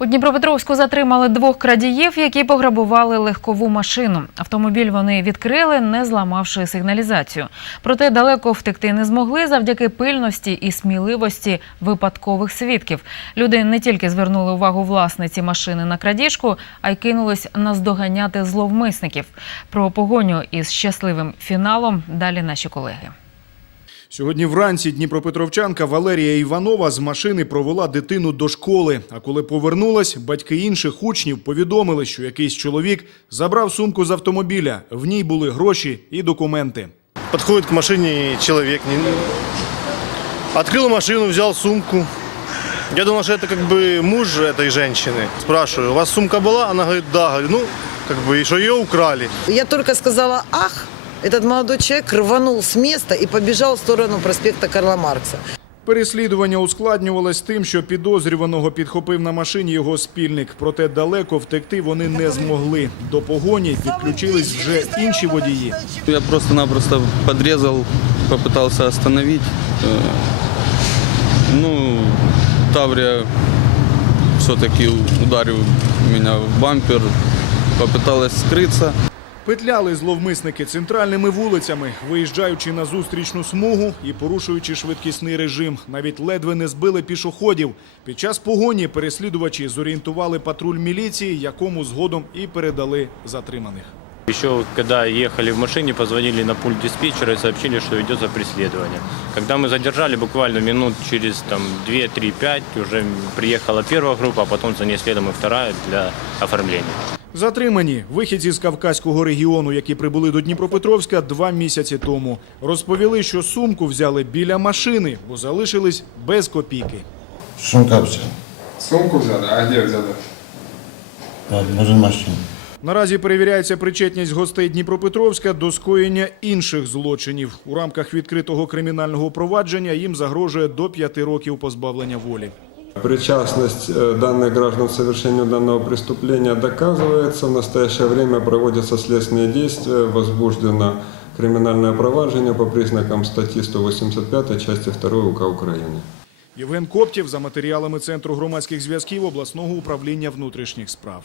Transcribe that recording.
У Дніпропетровську затримали двох крадіїв, які пограбували легкову машину. Автомобіль вони відкрили, не зламавши сигналізацію. Проте далеко втекти не змогли завдяки пильності і сміливості випадкових свідків. Люди не тільки звернули увагу власниці машини на крадіжку, а й кинулись наздоганяти зловмисників. Про погоню із щасливим фіналом далі наші колеги. Сьогодні вранці Дніпропетровчанка Валерія Іванова з машини провела дитину до школи. А коли повернулась, батьки інших учнів повідомили, що якийсь чоловік забрав сумку з автомобіля. В ній були гроші і документи. Подходит к машине человек, не- открыл машину, взял сумку. Я думал, что это как бы муж этой женщины. Спрашиваю, у вас сумка была? Она говорит, да. Говорю, ну, как бы, и что ее украли. Я только сказала «ах», этот молодой человек рванул с места и побежал в сторону проспекта Карла Маркса. Переслідування ускладнювалось тим, що підозрюваного підхопив на машині його спільник. Проте далеко втекти вони не змогли. До погоні підключились вже інші водії. Я просто-напросто подрезал, попытался остановить. Э, Ну, Таврия все-таки ударил меня в бампер, попыталась скрыться. Петляли зловмисники центральними вулицями, виїжджаючи на зустрічну смугу і порушуючи швидкісний режим. Навіть ледве не збили пішоходів. Під час погоні переслідувачі зорієнтували патруль міліції, якому згодом і передали затриманих. Еще когда ехали в машине, позвонили на пульт диспетчера и сообщили, что идет преследование. Когда мы задержали, буквально минут через там, 2, 3, 5 уже приехала первая группа, а потом за ней следом и вторая для оформления. Затримані вихідці з Кавказького регіону, які прибули до Дніпропетровська два місяці тому. Розповіли, що сумку взяли біля машини, бо залишились без копійки. Сумка взял. Сумку взяли? А где взяли? Да, возле машины. Наразі перевіряється причетність гостей Дніпропетровська до скоєння інших злочинів. У рамках відкритого кримінального провадження їм загрожує до п'яти років позбавлення волі. Причастность э, данных граждан к совершению данного преступления доказывается. В настоящее время проводятся следственные действия, возбуждено криминальное проваджение по признакам статьи 185 части 2 УК Украины. Євген Коптєв за матеріалами Центру громадських зв'язків обласного управління внутрішніх справ.